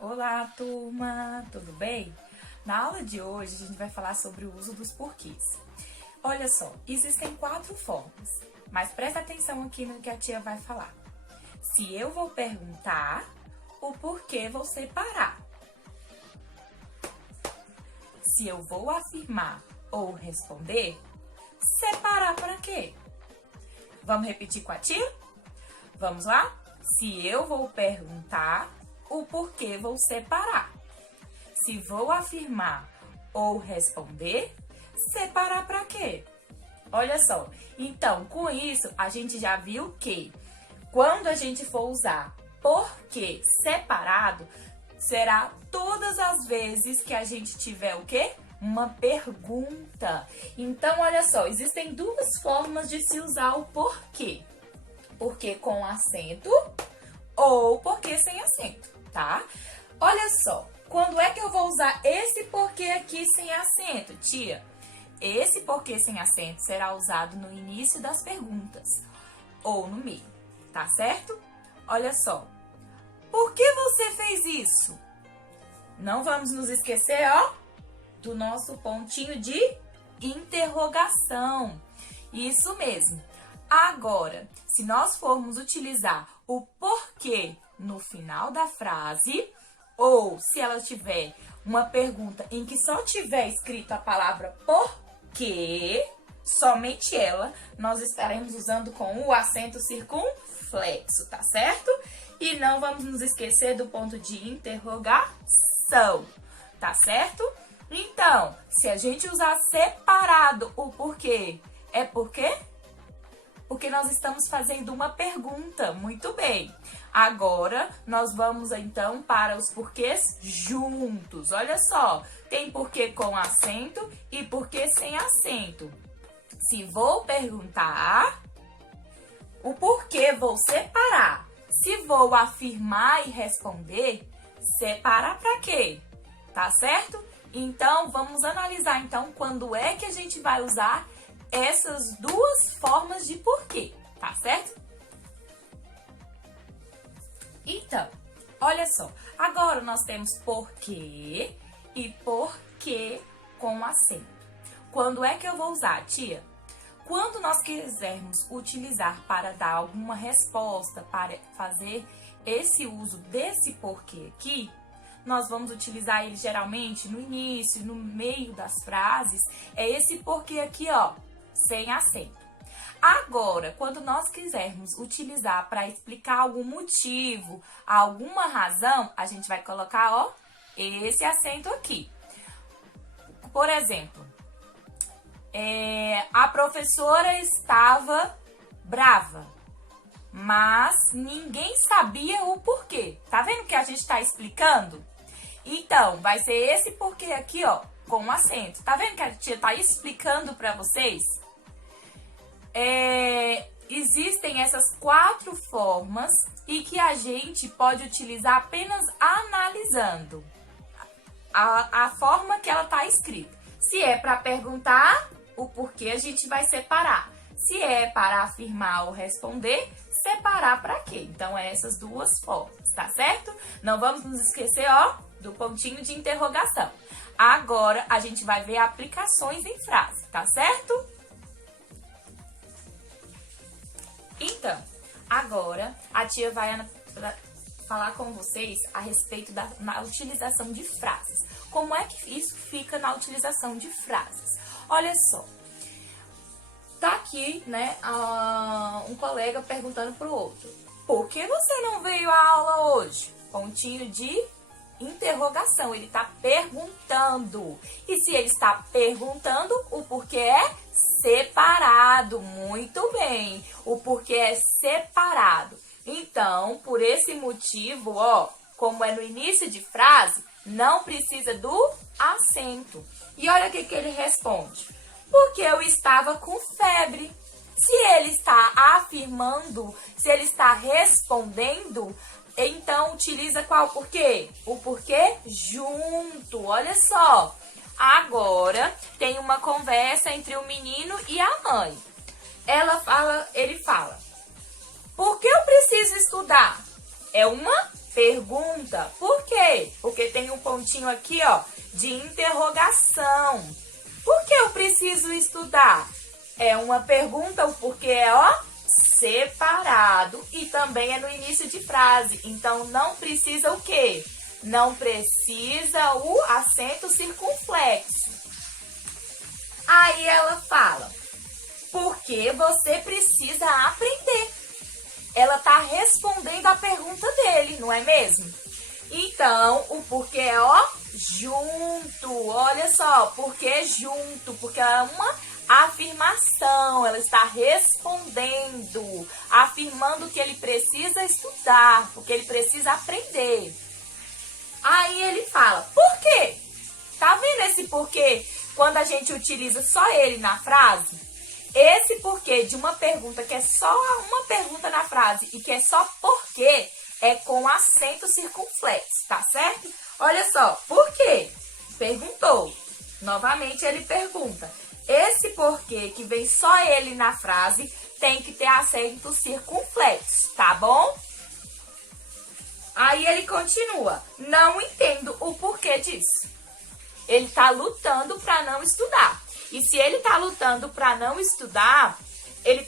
Olá, turma! Tudo bem? Na aula de hoje, a gente vai falar sobre o uso dos porquês. Olha só, existem 4 formas, mas presta atenção aqui no que a tia vai falar. Se eu vou perguntar, o porquê vou separar. Se eu vou afirmar ou responder, separar para quê? Vamos repetir com a tia? Vamos lá? Se eu vou perguntar, o porquê vou separar. Se vou afirmar ou responder, separar para quê? Olha só, então com isso a gente já viu que quando a gente for usar porquê separado, será todas as vezes que a gente tiver o quê? Uma pergunta. Então, olha só, existem 2 formas de se usar o porquê. Porquê com acento ou porquê sem acento, tá? Olha só, quando é que eu vou usar esse porquê aqui sem acento, tia? Esse porquê sem acento será usado no início das perguntas ou no meio, tá certo? Olha só, por que você fez isso? Não vamos nos esquecer, ó, do nosso pontinho de interrogação. Isso mesmo. Agora, se nós formos utilizar o porquê no final da frase, ou se ela tiver uma pergunta em que só tiver escrito a palavra porquê, somente ela, nós estaremos usando com o acento circunflexo, tá certo? E não vamos nos esquecer do ponto de interrogação, tá certo? Então, se a gente usar separado o porquê, é por quê? Porque nós estamos fazendo uma pergunta. Muito bem. Agora, nós vamos então para os porquês juntos. Olha só, tem porquê com acento e porquê sem acento. Se vou perguntar, o porquê vou separar. Se vou afirmar e responder, separar para quê? Tá certo? Então, vamos analisar então quando é que a gente vai usar essas 2 formas de porquê, tá certo? Então, olha só, agora nós temos porquê e porquê com acento. Quando é que eu vou usar, tia? Quando nós quisermos utilizar para dar alguma resposta, para fazer esse uso desse porquê aqui, nós vamos utilizar ele geralmente no início, no meio das frases, é esse porquê aqui, ó, sem acento. Agora, quando nós quisermos utilizar para explicar algum motivo, alguma razão, a gente vai colocar, ó, esse acento aqui. Por exemplo, a professora estava brava, mas ninguém sabia o porquê. Tá vendo que a gente está explicando? Então, vai ser esse porquê aqui, ó, com acento. Tá vendo que a tia tá explicando para vocês? Existem essas 4 formas e que a gente pode utilizar apenas analisando a forma que ela tá escrita. Se é para perguntar, o porquê a gente vai separar. Se é para afirmar ou responder, separar para quê? Então, é essas 2 formas, tá certo? Não vamos nos esquecer, ó, do pontinho de interrogação. Agora, a gente vai ver aplicações em frase, tá certo? Então, agora a tia vai falar com vocês a respeito da utilização de frases. Como é que isso fica na utilização de frases? Olha só, tá aqui, né, um colega perguntando pro outro: por que você não veio à aula hoje? Pontinho de interrogação, ele tá perguntando. E se ele está perguntando, o porquê é separado. Muito bem, o porquê é separado. Então, por esse motivo, ó, como é no início de frase, não precisa do acento. E olha o que ele responde: porque eu estava com febre. Se ele está afirmando, se ele está respondendo, então utiliza qual porquê? O porquê junto. Olha só. Agora tem uma conversa entre o menino e a mãe. Ele fala: por que eu preciso estudar? É uma pergunta. Por quê? Porque tem um pontinho aqui, ó, de interrogação. Por que eu preciso estudar? É uma pergunta, o porquê é, ó, separado e também é no início de frase. Então, não precisa o quê? Não precisa o acento circunflexo. Aí ela fala, porque você precisa aprender. Ela tá respondendo a pergunta dele, não é mesmo? Então, o porquê é, ó, junto. Olha só, porquê junto, porque é uma afirmação, ela está respondendo, afirmando que ele precisa estudar, porque ele precisa aprender. Aí ele fala, por quê? Tá vendo esse porquê quando a gente utiliza só ele na frase? Esse porquê de uma pergunta que é só uma pergunta na frase e que é só porquê é com acento circunflexo, tá certo? Olha só, por quê? Perguntou. Novamente ele pergunta. Esse porquê que vem só ele na frase tem que ter acento circunflexo, tá bom? Aí ele continua. Não entendo o porquê disso. Ele tá lutando para não estudar. E se ele tá lutando para não estudar, ele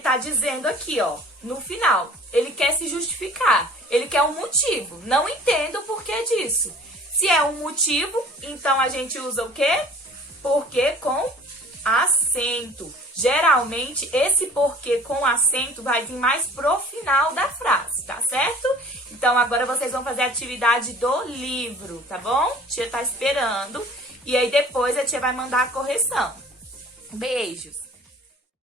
tá dizendo aqui, ó, no final, ele quer se justificar. Ele quer um motivo. Não entendo o porquê disso. Se é um motivo, então a gente usa o quê? Porquê com acento. Geralmente, esse porquê com acento vai vir mais pro final da frase, tá certo? Então, agora vocês vão fazer a atividade do livro, tá bom? A tia tá esperando. E aí, depois a tia vai mandar a correção. Beijos!